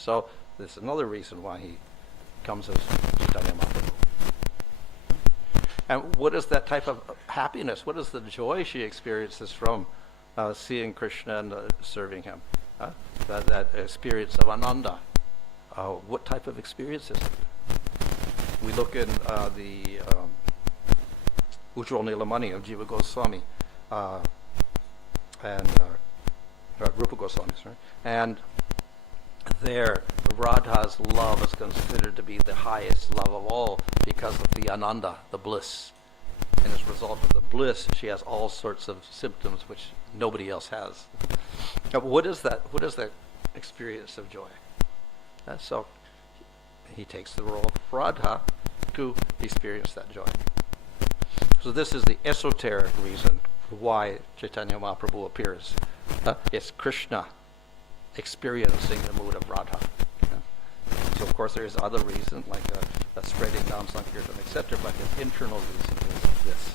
So this is another reason why he comes as Chaitanya Mahaprabhu. And what is that type of happiness? What is the joy she experiences from seeing Krishna and serving him? That experience of Ananda. What type of experience is it? We look in the Ujjwal Nilamani of Jiva Goswami and Rupa Goswami, right? And there, Radha's love is considered to be the highest love of all because of the Ananda, the bliss. And as a result of the bliss, she has all sorts of symptoms which nobody else has. Now, what is that? What is that experience of joy? So he takes the role of Radha to experience that joy. So this is the esoteric reason why Chaitanya Mahaprabhu appears. It's Krishna experiencing the mood of Radha. So of course there is other reason like spreading Nam Sankirtan, etc. But his internal reason is this.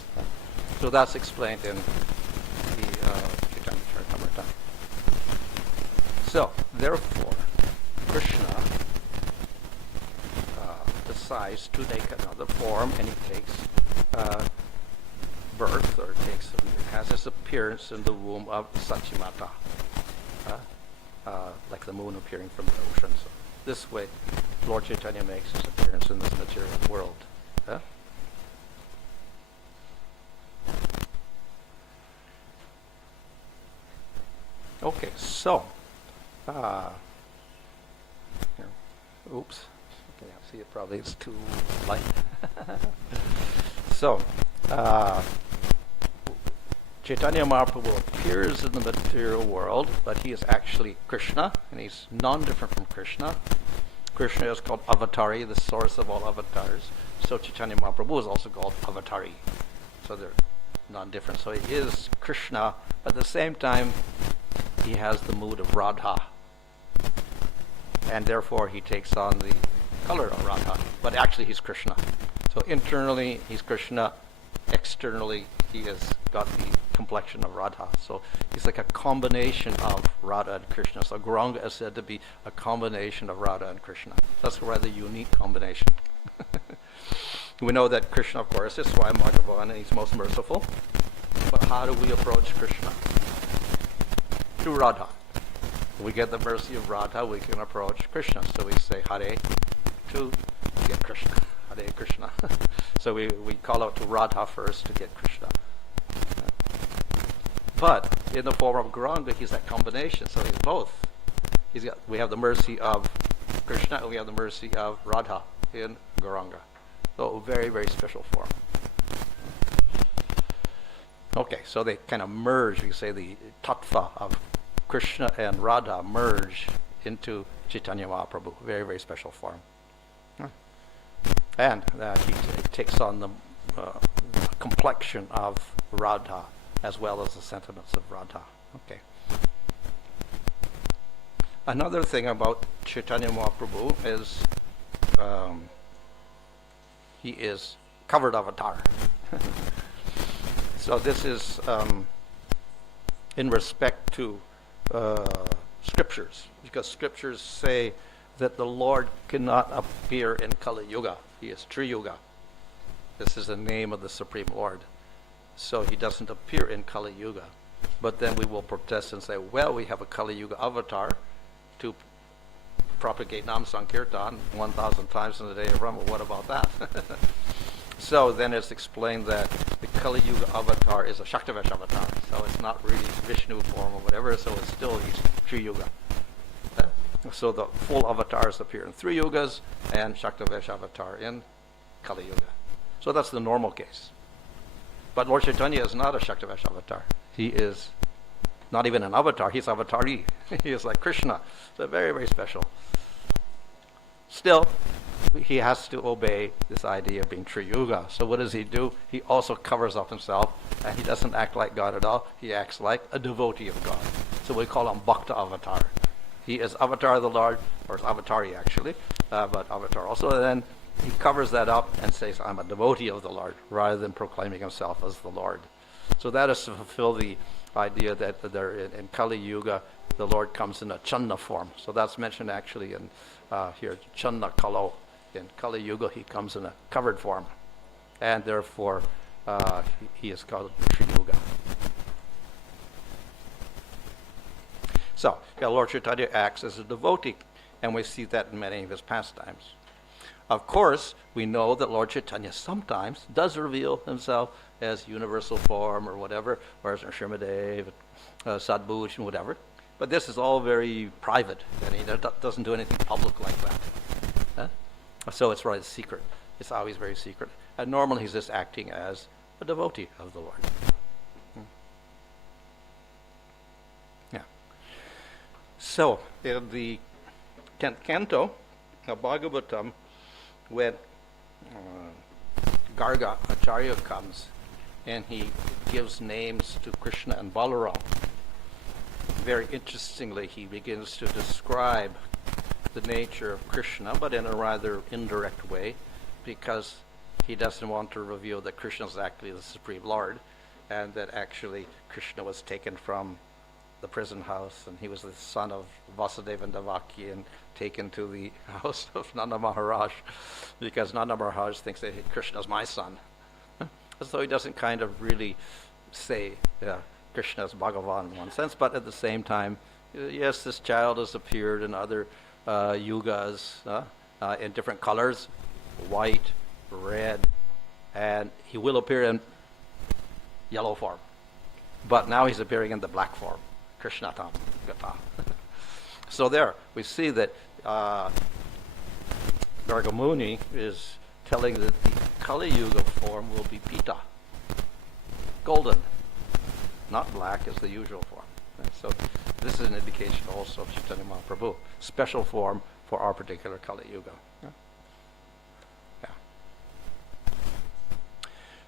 So that's explained in the Chaitanya Charitamrita. So therefore, Krishna decides to take another form, and he takes birth, or has his appearance in the womb of Sachimata, like the moon appearing from the ocean. So this way, Lord Chaitanya makes his appearance in this material world. Okay, so, here. Oops. Okay, I see it probably it's too light. So, Chaitanya Mahaprabhu appears in the material world, but he is actually Krishna, and he's non-different from Krishna. Krishna is called Avatari, the source of all avatars. So Chaitanya Mahaprabhu is also called Avatari. So they're non-different. So he is Krishna, but at the same time, he has the mood of Radha. And therefore, he takes on the color of Radha. But actually, he's Krishna. So internally, he's Krishna. Externally, he has got the complexion of Radha. So he's like a combination of Radha and Krishna. So Gauranga is said to be a combination of Radha and Krishna. That's a rather unique combination. We know that Krishna, of course, is Swayam Bhagavan, and he's most merciful. But how do we approach Krishna? Through Radha. We get the mercy of Radha, we can approach Krishna. So we say Hare to get Krishna. Hare Krishna. So we call out to Radha first to get Krishna. But in the form of Gauranga, he's that combination. So he's both. We have the mercy of Krishna and we have the mercy of Radha in Gauranga. So a very, very special form. Okay, so they kind of merge. We say the tattva of Krishna and Radha merge into Chaitanya Mahaprabhu. Very, very special form. And he takes on the complexion of Radha as well as the sentiments of Radha. Okay. Another thing about Chaitanya Mahaprabhu is he is covered avatar. So this is in respect to scriptures, because scriptures say that the Lord cannot appear in Kali Yuga. He is Triyuga. This is the name of the Supreme Lord. So he doesn't appear in Kali Yuga. But then we will protest and say, well, we have a Kali Yuga avatar to propagate Nam Sankirtan 1,000 times in the day of Rama. What about that? So then it's explained that the Kali Yuga avatar is a Shaktavesh avatar. So it's not really Vishnu form or whatever, so it's still Triyuga. So the full avatars appear in 3 yugas and Shaktavesh avatar in Kali Yuga. So that's the normal case. But Lord Chaitanya is not a Shaktavesh avatar. He is not even an avatar, he's avatari. He is like Krishna. So very, very special. Still, he has to obey this idea of being Triyuga. So what does he do? He also covers up himself, and he doesn't act like God at all. He acts like a devotee of God. So we call him Bhakta Avatar. He is Avatar of the Lord, or Avatari actually, but Avatar also. And then he covers that up and says, I'm a devotee of the Lord, rather than proclaiming himself as the Lord. So that is to fulfill the idea that there in Kali Yuga, the Lord comes in a Channa form. So that's mentioned actually in here, Channa Kalo. In Kali Yuga, he comes in a covered form. And therefore, he is called Tri Yuga. So, Lord Chaitanya acts as a devotee, and we see that in many of his pastimes. Of course, we know that Lord Chaitanya sometimes does reveal himself as universal form or whatever, or as Nrsimhadev, Sadbhuj, and whatever. But this is all very private, and he doesn't do anything public like that. So it's right, secret. It's always very secret. And normally he's just acting as a devotee of the Lord. Yeah. So, in the 10th canto of Bhagavatam, when Garga Acharya comes and he gives names to Krishna and Balaram, very interestingly, he begins to describe the nature of Krishna, but in a rather indirect way, because he doesn't want to reveal that Krishna is actually the Supreme Lord, and that actually Krishna was taken from the prison house, and he was the son of Vasudeva and Devaki, and taken to the house of Nanda Maharaj, because Nanda Maharaj thinks that Krishna is my son. So he doesn't kind of really say Krishna is Bhagavan in one sense, but at the same time, yes, this child has appeared in other yugas in different colors, white, red, and he will appear in yellow form. But now he's appearing in the black form, Krishnatam Gata. So there, we see that Gargamuni is telling that the Kali Yuga form will be Pita, golden, not black as the usual form. And so this is an indication also of Chaitanya Mahaprabhu, special form for our particular Kali Yuga.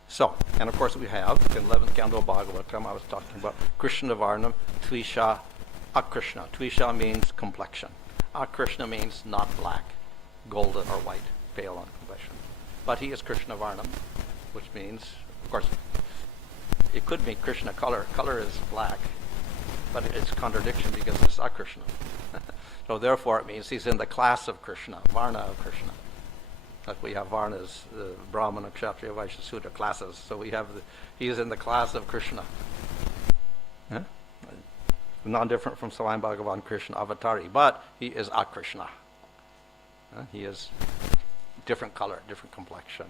So, and of course we have, in 11th Canto Bhagavatam, I was talking about Krishna Varnam, Tvisha, Akrishna. Tvisha means complexion. Akrishna means not black, golden or white, pale on complexion. But he is Krishna Varnam, which means, of course, it could mean Krishna color. Color is black, but it's a contradiction because it's Akrishna. So therefore it means he's in the class of Krishna, Varna of Krishna. Like we have Varnas, the Brahmana, Kshatriya, Vaishya, Sudra classes. So we have, he's in the class of Krishna. Yeah? Non-different from Swayam Bhagavan Krishna Avatari, but he is Akrishna. He is different color, different complexion.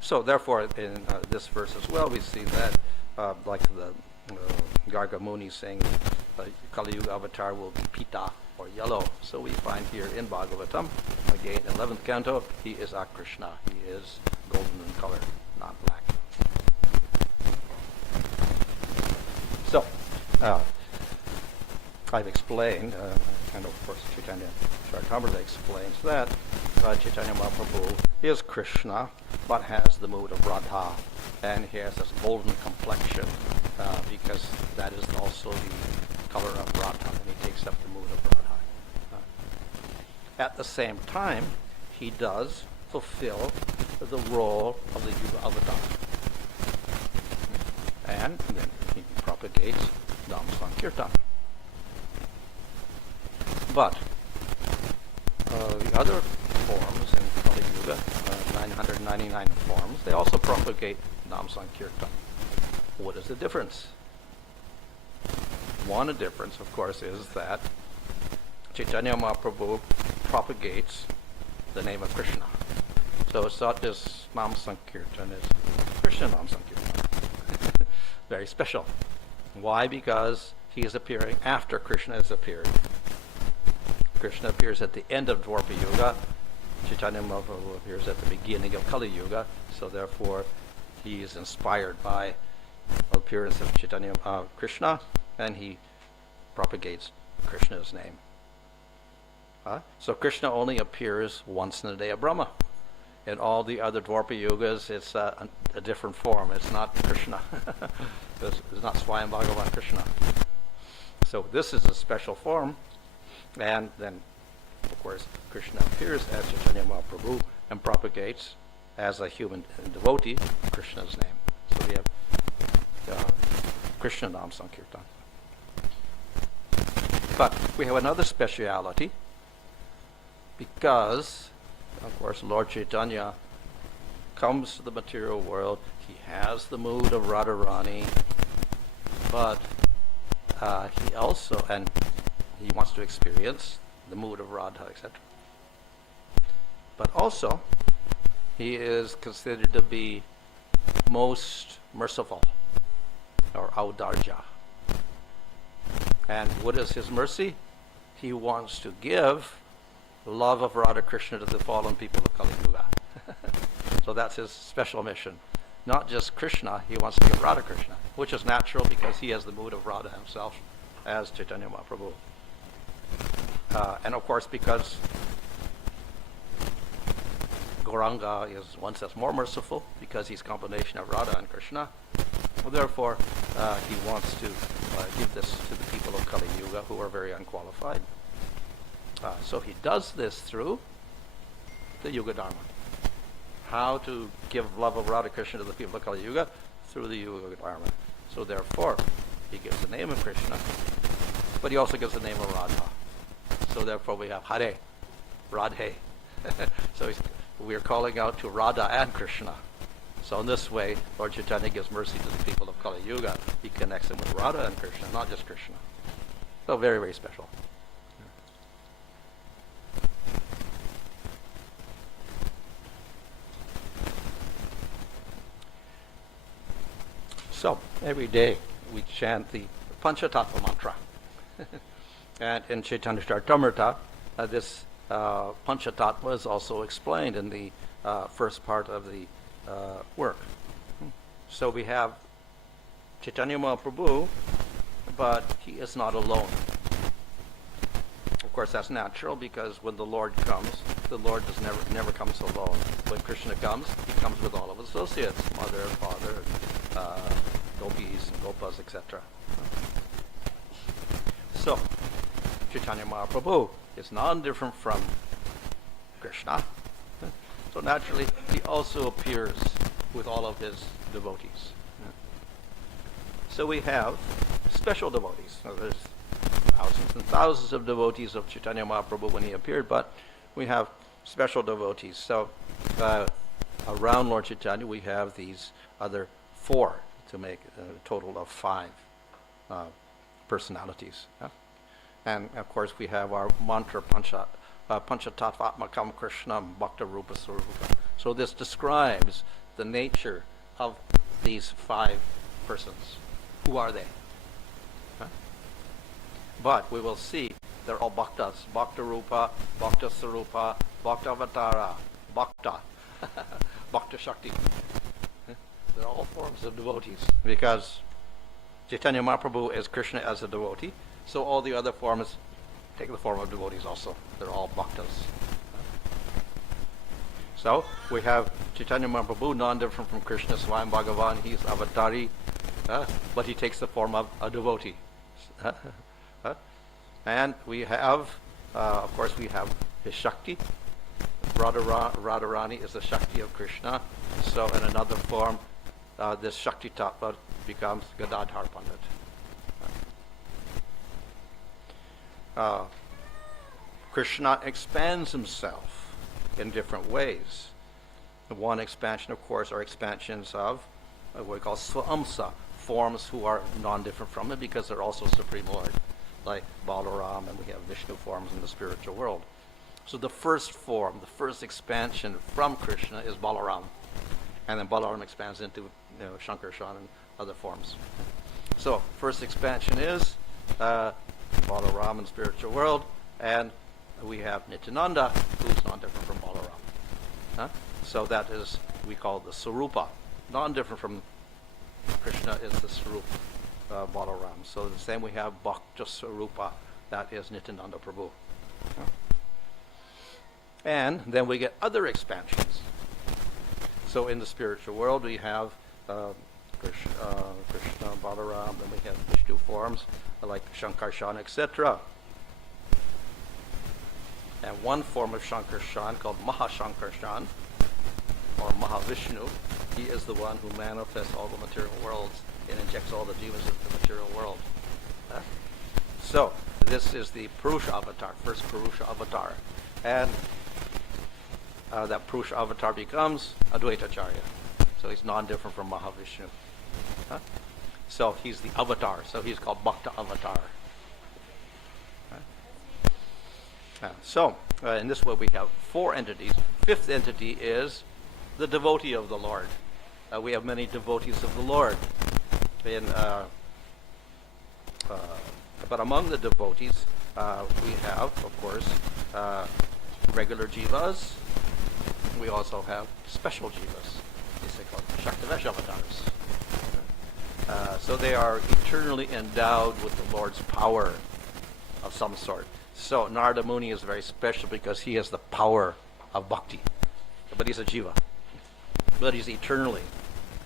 So therefore in this verse as well, we see that like the Garga Muni saying Kali Yuga avatar will be Pita, or yellow. So we find here in Bhagavatam, again, 11th canto, he is Akrishna. He is golden in color, not black. So, I've explained, and of course Chaitanya Charitamrita explains that Chaitanya Mahaprabhu is Krishna, but has the mood of Radha, and he has this golden complexion, because that is also the color of Radha, and he takes up the mood of Radha. At the same time, he does fulfill the role of the Yuga Avatar. And then he propagates Dham Sankirtan. But the other forms in Kali Yuga, 999 forms, they also propagate Dham Sankirtan. What is the difference? One difference, of course, is that Chaitanya Mahaprabhu propagates the name of Krishna. So it's not just Nam Sankirtan, it's Krishna Nam Sankirtan. Very special. Why? Because he is appearing after Krishna has appeared. Krishna appears at the end of Dwapara Yuga. Chaitanya Mahaprabhu appears at the beginning of Kali Yuga. So therefore, he is inspired by the appearance of Chaitanya Krishna, and he propagates Krishna's name. So Krishna only appears once in the day of Brahma. In all the other Dwapara Yugas, it's a different form. It's not Krishna. It's not Swayam Bhagavan Krishna. So this is a special form. And then, of course, Krishna appears as Chaitanya Mahaprabhu and propagates as a human devotee Krishna's name. So we have Krishna Nam Sankirtan. But we have another speciality, because, of course, Lord Chaitanya comes to the material world. He has the mood of Radharani, but he also, and he wants to experience the mood of Radha, etc. But also, he is considered to be most merciful, or audarja. And what is his mercy? He wants to give love of Radha Krishna to the fallen people of Kali Yuga. So that's his special mission. Not just Krishna, he wants to give Radha Krishna, which is natural because he has the mood of Radha himself as Chaitanya Mahaprabhu. And of course, because Gauranga is one that's more merciful, because he's a combination of Radha and Krishna, well, therefore he wants to give this to the people of Kali Yuga who are very unqualified. So he does this through the Yuga Dharma. How to give love of Radha Krishna to the people of Kali Yuga? Through the Yuga Dharma. So therefore, he gives the name of Krishna, but he also gives the name of Radha. So therefore we have Hare, Radhe. So we are calling out to Radha and Krishna. So in this way, Lord Chaitanya gives mercy to the people of Kali Yuga. He connects them with Radha and Krishna, not just Krishna. So very, very special. So every day we chant the Panchatattva mantra. And in Chaitanya Charitamrita, this Panchatattva is also explained in the first part of the work. So we have Chaitanya Mahaprabhu, but he is not alone. Of course, that's natural, because when the Lord comes, the Lord never comes alone. When Krishna comes, he comes with all of his associates, mother, father, gopis, and gopas, etc. So, Chaitanya Mahaprabhu is non-different from Krishna. So naturally, he also appears with all of his devotees. So we have special devotees. Now, there's thousands and thousands of devotees of Chaitanya Mahaprabhu when he appeared, but we have special devotees. So around Lord Chaitanya, we have these other four to make a total of 5 personalities. And of course, we have our mantra Panchatattvatmakam Krishnam Bhakta Rupa Swarupa. So this describes the nature of these 5 persons. Who are they? But we will see they're all bhaktas. Bhakta Rupa, Bhakta Sarupa, Bhakta Avatara, Bhakta, Bhakta Shakti. They're all forms of devotees, because Chaitanya Mahaprabhu is Krishna as a devotee, so all the other forms take the form of devotees also. They're all bhaktas. So we have Chaitanya Mahaprabhu, non-different from Krishna, Swayam Bhagavan. He's avatari, but he takes the form of a devotee. And we have, of course, we have his Shakti. Radharani is the Shakti of Krishna. So in another form, this Shakti Tattva becomes Gadadhar Pandit. Krishna expands himself in different ways. The one expansion, of course, are expansions of what we call Swamsa, forms who are non-different from him, because they're also Supreme Lord, like Balaram, and we have Vishnu forms in the spiritual world. So the first form, the first expansion from Krishna is Balaram. And then Balaram expands into Shankarshan and other forms. So first expansion is Balaram in the spiritual world, and we have Nityananda, who's non-different from Balaram. So that is, we call the Sarupa. Non-different from Krishna is the Sarupa, Balaram. So the same, we have Bhakta Sarupa, that is Nityananda Prabhu. And then we get other expansions. So in the spiritual world, we have Krishna, Balaram, then we have Vishnu forms like Shankarshan, etc. And one form of Shankarshan called Mahashankarshan, or Mahavishnu, he is the one who manifests all the material worlds and injects all the jivas into the material world. So this is the Purusha avatar, first Purusha avatar. And that Purusha avatar becomes Advaita Acharya. So he's non-different from Mahavishnu. Huh? So he's the avatar. So he's called Bhakta avatar. So in this way we have 4 entities. 5th entity is the devotee of the Lord. We have many devotees of the Lord. But among the devotees, we have, of course, regular jivas. We also have special jivas. These are called Shaktivesh avatars. So they are eternally endowed with the Lord's power of some sort. So Narada Muni is very special because he has the power of bhakti. But he's a jiva. But he's eternally.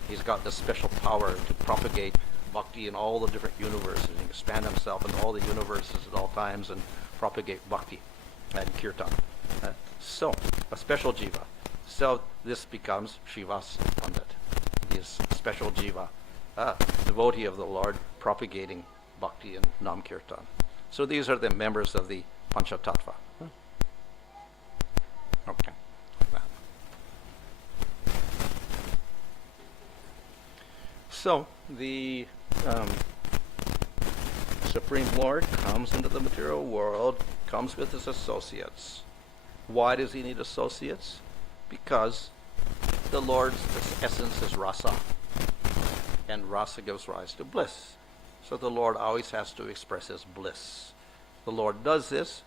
He's got this special power to propagate bhakti in all the different universes and expand himself in all the universes at all times and propagate bhakti and kirtan. So, a special jiva. So this becomes Shivas Pandit. He is special jiva, devotee of the Lord, propagating bhakti and nam kirtan. So these are the members of the Panchatattva. Okay. So the Supreme Lord comes into the material world, comes with his associates. Why does he need associates? Because the Lord's essence is rasa, and rasa gives rise to bliss. So the Lord always has to express his bliss. The Lord does this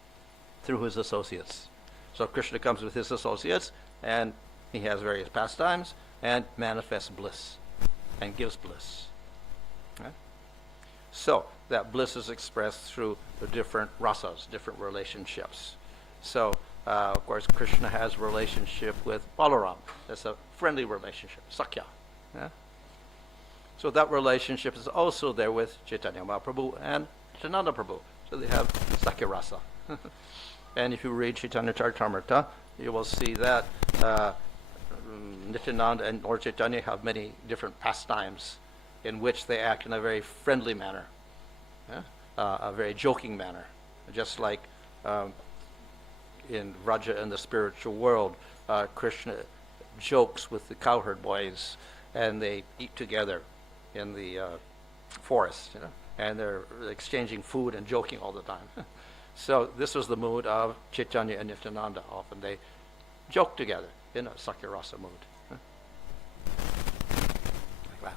through his associates. So Krishna comes with his associates, and he has various pastimes, and manifests bliss, and gives bliss. Right? So that bliss is expressed through the different rasas, different relationships. So, of course, Krishna has a relationship with Balaram. That's a friendly relationship, Sakya. Yeah? So that relationship is also there with Chaitanya Mahaprabhu and Nityananda Prabhu. So they have Sakya Rasa. And if you read Chaitanya Charitamrita, you will see that Nityananda and Lord Chaitanya have many different pastimes in which they act in a very friendly manner, a very joking manner, just like in Vraja in the spiritual world, Krishna jokes with the cowherd boys, and they eat together in the forest, and they're exchanging food and joking all the time. So this was the mood of Chaitanya and Nityananda. Often they joke together in a Sakyarasa mood. Like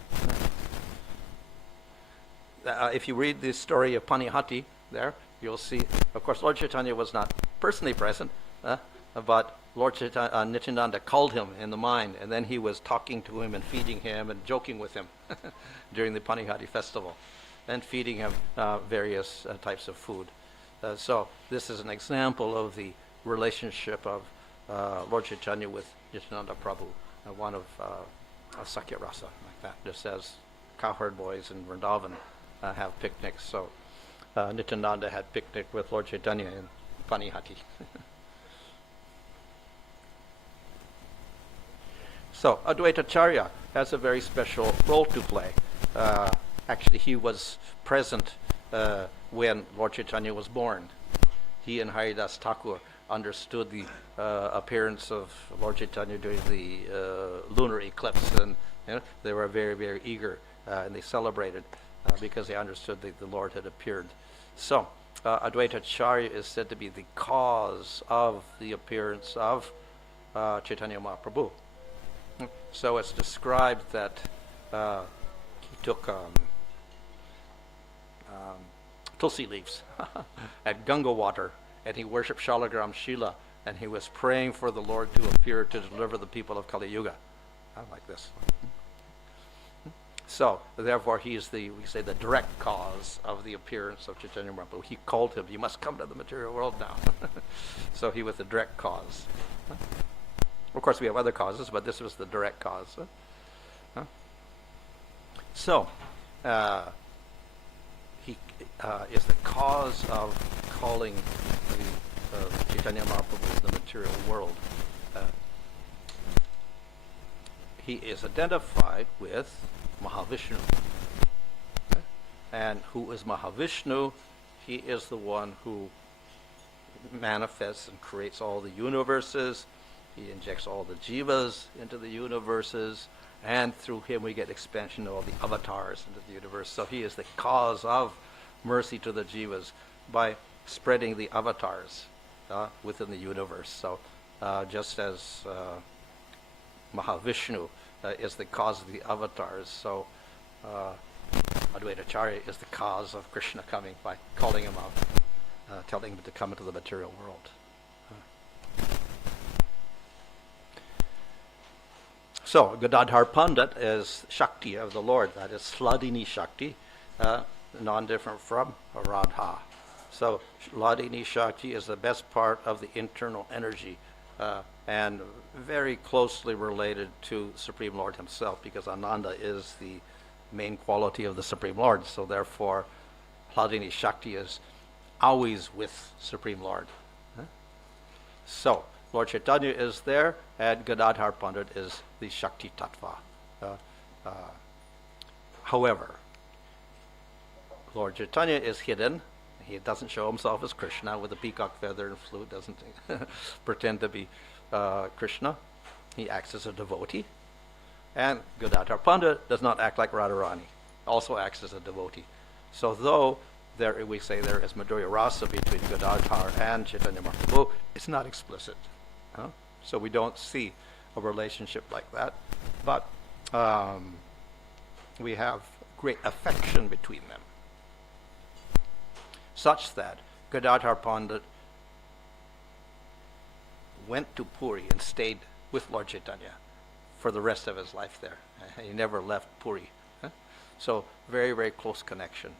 that. If you read the story of Panihati there, you'll see, of course, Lord Chaitanya was not personally present, but Lord Chaitanya, Nityananda called him in the mind, and then he was talking to him and feeding him and joking with him during the Panihati festival, and feeding him various types of food. So this is an example of the relationship of Lord Chaitanya with Nityananda Prabhu, one of Sakya Rasa, like that, just as cowherd boys in Vrindavan have picnics. So Nityananda had picnic with Lord Chaitanya in Panihati. So Advaita Acharya has a very special role to play. Actually, he was present when Lord Chaitanya was born. He and Haridas Thakur understood the appearance of Lord Chaitanya during the lunar eclipse, and they were very, very eager, and they celebrated because they understood that the Lord had appeared. So Advaita Acharya is said to be the cause of the appearance of Chaitanya Mahaprabhu. So it's described that he took tulsi leaves at Ganga water, and he worshipped Shalagram Shila, and he was praying for the Lord to appear to deliver the people of Kali Yuga. Like this. So, therefore, he is we say, the direct cause of the appearance of Chaitanya Mahaprabhu. He called him, you must come to the material world now. So he was the direct cause. Of course, we have other causes, but this was the direct cause. So, he is the cause of calling the Chaitanya Mahaprabhu the material world. He is identified with Mahavishnu. And who is Mahavishnu? he is the one who manifests and creates all the universes. He injects all the jivas into the universes, and through him we get expansion of all the avatars into the universe. So he is the cause of mercy to the jivas by spreading the avatars within the universe. So just as Mahavishnu is the cause of the avatars, so Advaita Acharya is the cause of Krishna coming by calling him out, telling him to come into the material world. So Gadadhar Pandit is Shakti of the Lord, that is Hladini Shakti, non-different from Radha. So Hladini Shakti is the best part of the internal energy and very closely related to Supreme Lord himself, because Ananda is the main quality of the Supreme Lord. So therefore Hladini Shakti is always with Supreme Lord. So Lord Chaitanya is there, and Gadadhar Pandit is the Shakti Tattva. However, Lord Chaitanya is hidden. He doesn't show himself as Krishna with a peacock feather and flute, doesn't pretend to be Krishna. He acts as a devotee. And Gadadhar Pandit does not act like Radharani, also acts as a devotee. So though we say there is Madhurya Rasa between Gadadhar and Chaitanya Mahaprabhu, it's not explicit. So we don't see a relationship like that. But we have great affection between them, such that Gadadhar Pandit went to Puri and stayed with Lord Chaitanya for the rest of his life there. He never left Puri. So very, very close connection.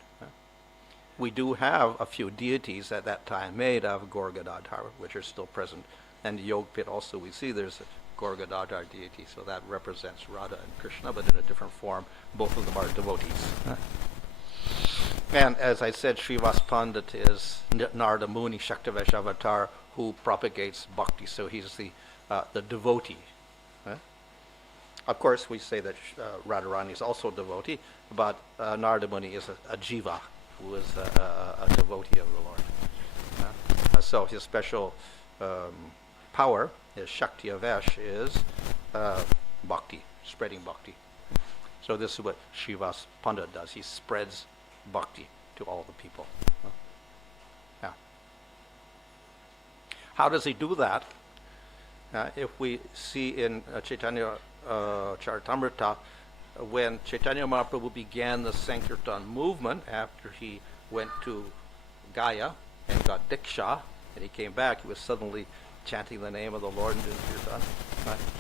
We do have a few deities at that time made of Gaur Gadadhar, which are still present. And the Yog Pit also, we see there's a Gaur Gadadhar deity, so that represents Radha and Krishna, but in a different form. Both of them are devotees. And as I said, Srivas Pandit is Narada Muni, Shaktavesh avatar, who propagates bhakti, so he's the devotee. Of course, we say that Radharani is also a devotee, but Narada Muni is a jiva, who is a devotee of the Lord. So his special power, his Shakti Avesh, is bhakti, spreading bhakti. So this is what Srivas Pandit does. He spreads bhakti to all the people. Yeah. How does he do that? If we see in Chaitanya Charitamrita, when Chaitanya Mahaprabhu began the Sankirtan movement after he went to Gaya and got Diksha, and he came back, he was suddenly chanting the name of the Lord and doing Kirtan.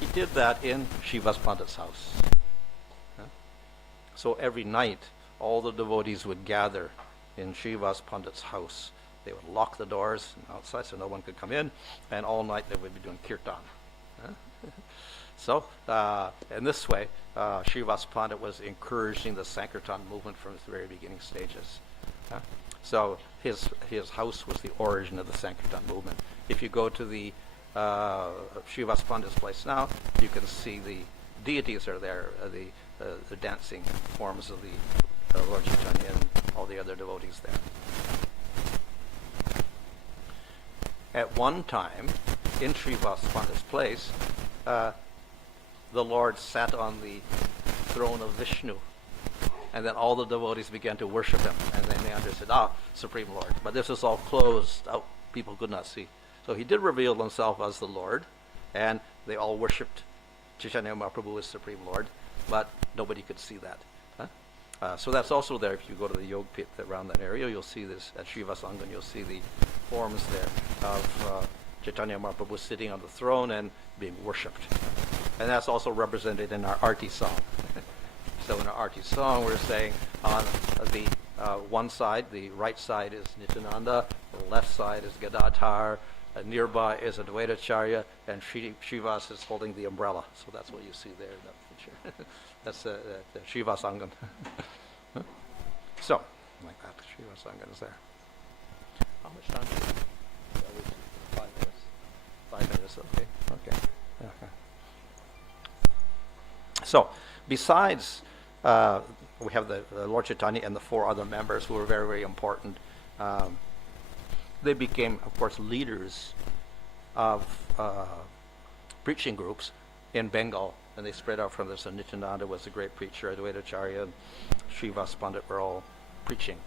He did that in Srivas Pandit's house. So every night, all the devotees would gather in Srivas Pandit's house. They would lock the doors outside so no one could come in, and all night they would be doing Kirtan. So, in this way, Srivas Pandit was encouraging the Sankirtan movement from its very beginning stages. So his house was the origin of the Sankirtan movement. If you go to the Srivas Pandit's place now, you can see the deities are there, the dancing forms of the Lord Chaitanya and all the other devotees there. At one time, in Srivas Pandit's place, the Lord sat on the throne of Vishnu, and then all the devotees began to worship him, and then they understood, Supreme Lord. But this is all closed out, people could not see. So he did reveal himself as the Lord, and they all worshipped Chaitanya Mahaprabhu as Supreme Lord, but nobody could see that. So that's also there. If you go to the Yog Pit around that area, you'll see this. At Srivas Angan, you'll see the forms there of Chaitanya Mahaprabhu sitting on the throne and being worshipped. And that's also represented in our Arti song. So in our Arti song, we're saying on the one side, the right side is Nityananda, the left side is Gadadhar, nearby is Advaita Acharya, and Srivas is holding the umbrella. So that's what you see there in that picture. That's the Srivas Angan. So, like that, Srivas Angan is there. How much time do we have? 5 minutes? 5 minutes, okay. Okay. So, besides, we have the Lord Chaitanya and the 4 other members who are very, very important Um, they became, of course, leaders of preaching groups in Bengal, and they spread out from there. So Nityananda was a great preacher, Advaitacharya and Srivas Pandit were all preaching.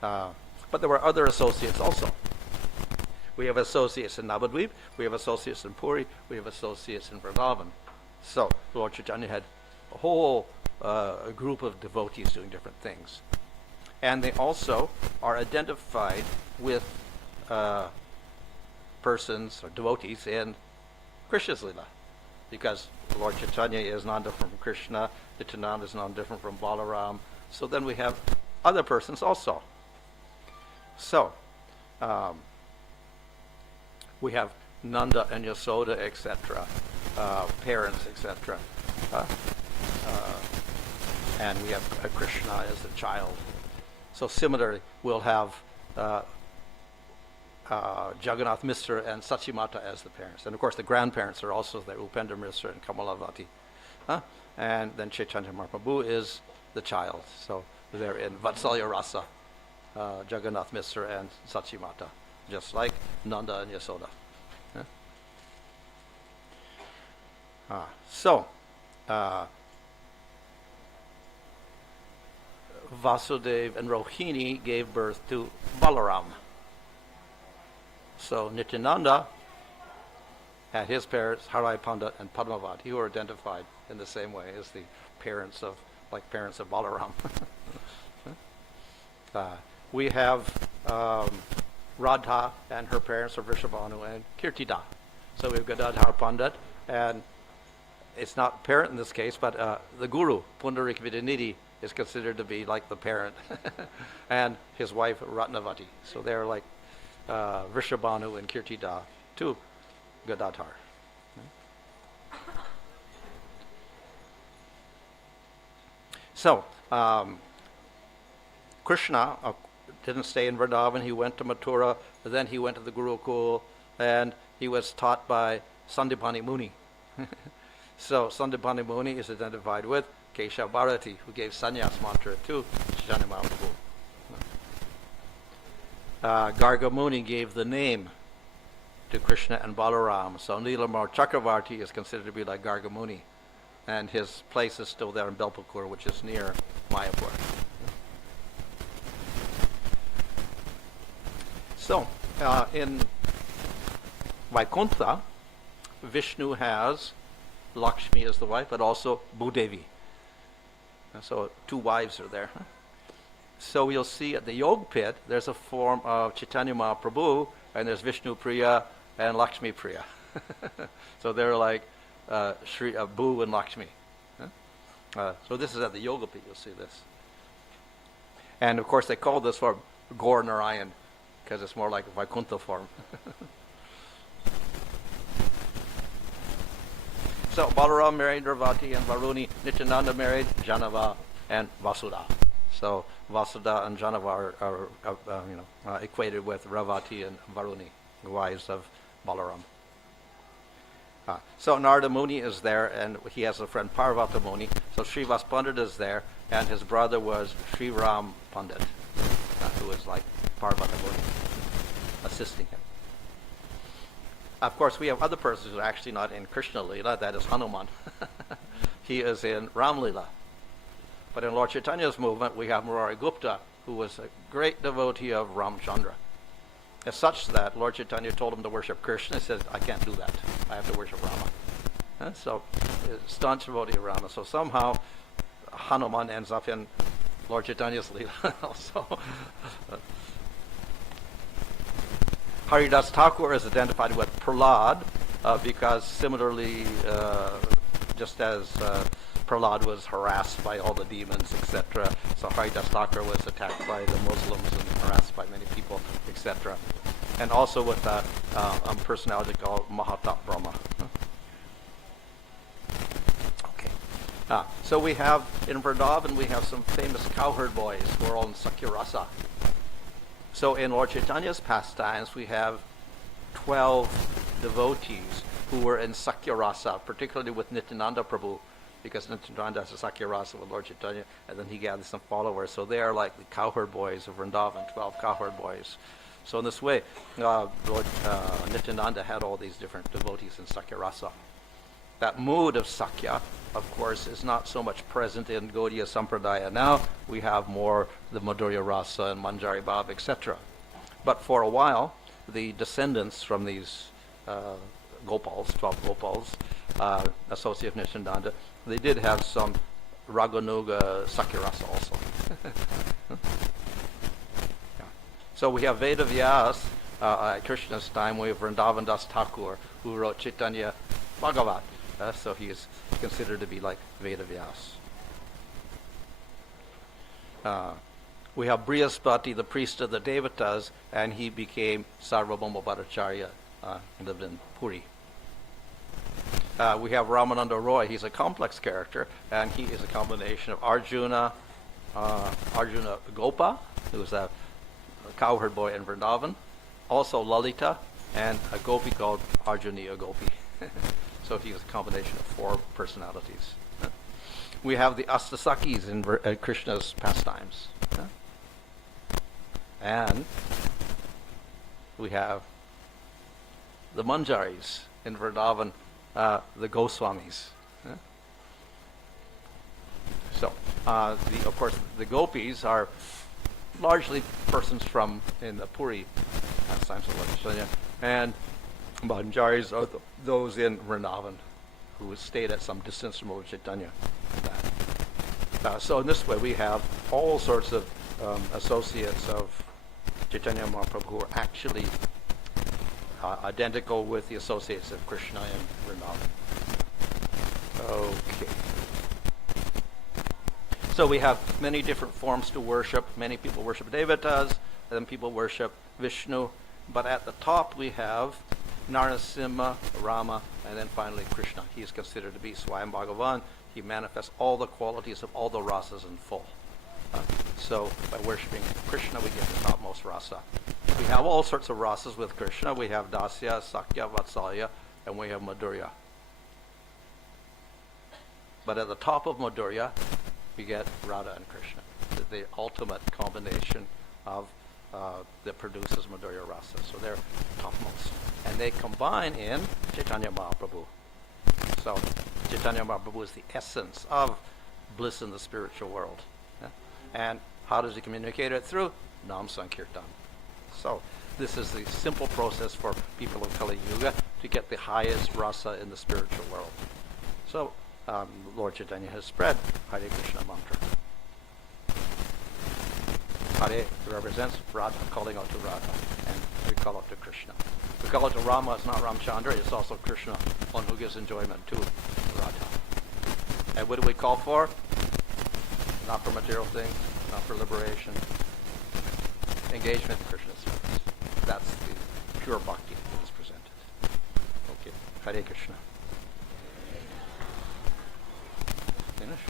But there were other associates also. We have associates in Navadvip, we have associates in Puri, we have associates in Vrindavan. So Lord Chaitanya had a whole group of devotees doing different things. And they also are identified with persons or devotees in Krishna's Leela, because Lord Chaitanya is non-different from Krishna, Nityananda is non-different from Balaram. So then we have other persons also. So we have Nanda and Yasoda, etc., parents, etc., and we have Krishna as a child. So similarly, we'll have Jagannath Mishra and Sachimata as the parents. And of course the grandparents are also there, Upendra Mishra and Kamalavati. And then Chaitanya Mahaprabhu is the child. So they're in Vatsalya Rasa, Jagannath Mishra and Sachimata, just like Nanda and Yasoda. So Vasudeva and Rohini gave birth to Balaram. So Nityananda had his parents, Harai Pandit and Padmavati, who are identified in the same way as the parents of Balaram. We have Radha and her parents are Vrishabhanu and Kirtida. So we've got Gadadhar Pandit, and it's not parent in this case, but the guru, Pundarik Vidyanidhi, is considered to be like the parent, and his wife Ratnavati. So they're like Vrishabhanu and Kirtida to Gadadhar. So Krishna didn't stay in Vrindavan. He went to Mathura, then he went to the Gurukul, and he was taught by Sandipani Muni. So Sandipani Muni is identified with Keshav Bharati, who gave sannyas mantra to Chaitanya Mahaprabhu. Garga Muni gave the name to Krishna and Balaram. So Nilamar Chakravarti is considered to be like Garga Muni, and his place is still there in Belpakur, which is near Mayapur. So in Vaikuntha, Vishnu has Lakshmi as the wife, but also Bhudevi. And so two wives are there. So you'll see at the Yog Pit, there's a form of Chaitanya Mahaprabhu, and there's Vishnu Priya and Lakshmi Priya. So they're like Bhu and Lakshmi. So this is at the Yoga Pit, you'll see this. And of course they call this form Gaur Narayan, because it's more like a Vaikuntha form. So Balaram married Ravati and Varuni. Nityananda married Janava and Vasudha. So Vasudha and Janava are equated with Ravati and Varuni, the wives of Balaram. So Narada Muni is there, and he has a friend Parvata Muni. So Srivas Pandit is there, and his brother was Sri Ram Pandit, who is like Parvata Muni, assisting him. Of course, we have other persons who are actually not in Krishna Leela, that is Hanuman. He is in Ram Leela. But in Lord Chaitanya's movement, we have Murari Gupta, who was a great devotee of Ramchandra. As such that Lord Chaitanya told him to worship Krishna. He said, I can't do that. I have to worship Rama. So, staunch devotee of Rama. So somehow, Hanuman ends up in Lord Chaitanya's Leela also. Haridas Thakur is identified with Prahlad because similarly, just as Prahlad was harassed by all the demons, etc., so Haridas Thakur was attacked by the Muslims and harassed by many people, etc. And also with that personality called Mahatma Brahma. Okay. So we have, in Vrindavan, we have some famous cowherd boys who are all in Sakyarasa. So in Lord Chaitanya's pastimes, we have 12 devotees who were in Sakyarasa, particularly with Nityananda Prabhu. because Nityananda has a Sakya Rasa with Lord Chaitanya, and then he gathers some followers. So they are like the cowherd boys of Vrindavan, 12 cowherd boys. So in this way, Lord Nityananda had all these different devotees in Sakya Rasa. That mood of Sakya, of course, is not so much present in Gaudiya Sampradaya now. We have more the Madhurya Rasa and Manjari Bhav, etc. But for a while, the descendants from these Gopals, 12 Gopals, associate of Nityananda, they did have some Raganuga Sakya Rasa also. Yeah. So we have Veda Vyas at Krishna's time. We have Vrindavan Das Thakur, who wrote Chaitanya Bhagavat. So he is considered to be like Veda Vyas. We have Brihaspati, the priest of the Devatas, and he became Sarvabhauma Bhattacharya, lived in Puri. We have Ramananda Roy. He's a complex character, and he is a combination of Arjuna Gopa, who's a cowherd boy in Vrindavan, also Lalita, and a gopi called Arjuniya Gopi. So he is a combination of 4 personalities. We have the Astasakis in Krishna's pastimes. And we have the Manjaris in Vrindavan, the Goswamis. So, of course, the gopis are largely persons from in the Puri pastimes of Lord Chaitanya, and Manjaris are those in Vrindavan who stayed at some distance from Lord Chaitanya. So in this way, we have all sorts of associates of Chaitanya Mahaprabhu who are actually identical with the associates of Krishna in Vrindavan. Okay. So we have many different forms to worship. Many people worship Devatas, and then people worship Vishnu. But at the top we have Narasimha, Rama, and then finally Krishna. He is considered to be Swayam Bhagavan. He manifests all the qualities of all the rasas in full. So by worshipping Krishna, we get the topmost rasa. We have all sorts of rasas with Krishna. We have Dasya, Sakya, Vatsalya, and we have Madhurya. But at the top of Madhurya, we get Radha and Krishna, the ultimate combination of that produces Madhurya rasa. So they're topmost. And they combine in Chaitanya Mahaprabhu. So Chaitanya Mahaprabhu is the essence of bliss in the spiritual world. And how does he communicate it? Through Nam Sankirtan. So this is the simple process for people of Kali Yuga to get the highest rasa in the spiritual world. So Lord Chaitanya has spread Hare Krishna mantra. Hare represents Radha, calling out to Radha, and we call out to Krishna. We call out to Rama, it's not Ramchandra, it's also Krishna, one who gives enjoyment to Radha. And what do we call for? Not for material things, not for liberation. Engagement in Krishna's service. That's the pure bhakti that is presented. Okay, Hare Krishna. Finish?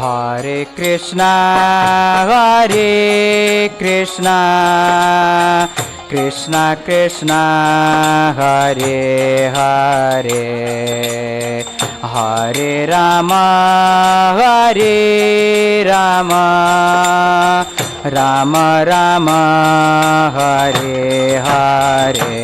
Hare Krishna, Krishna Krishna, Hare Hare, Hare Rama, Rama Rama, Hare Hare.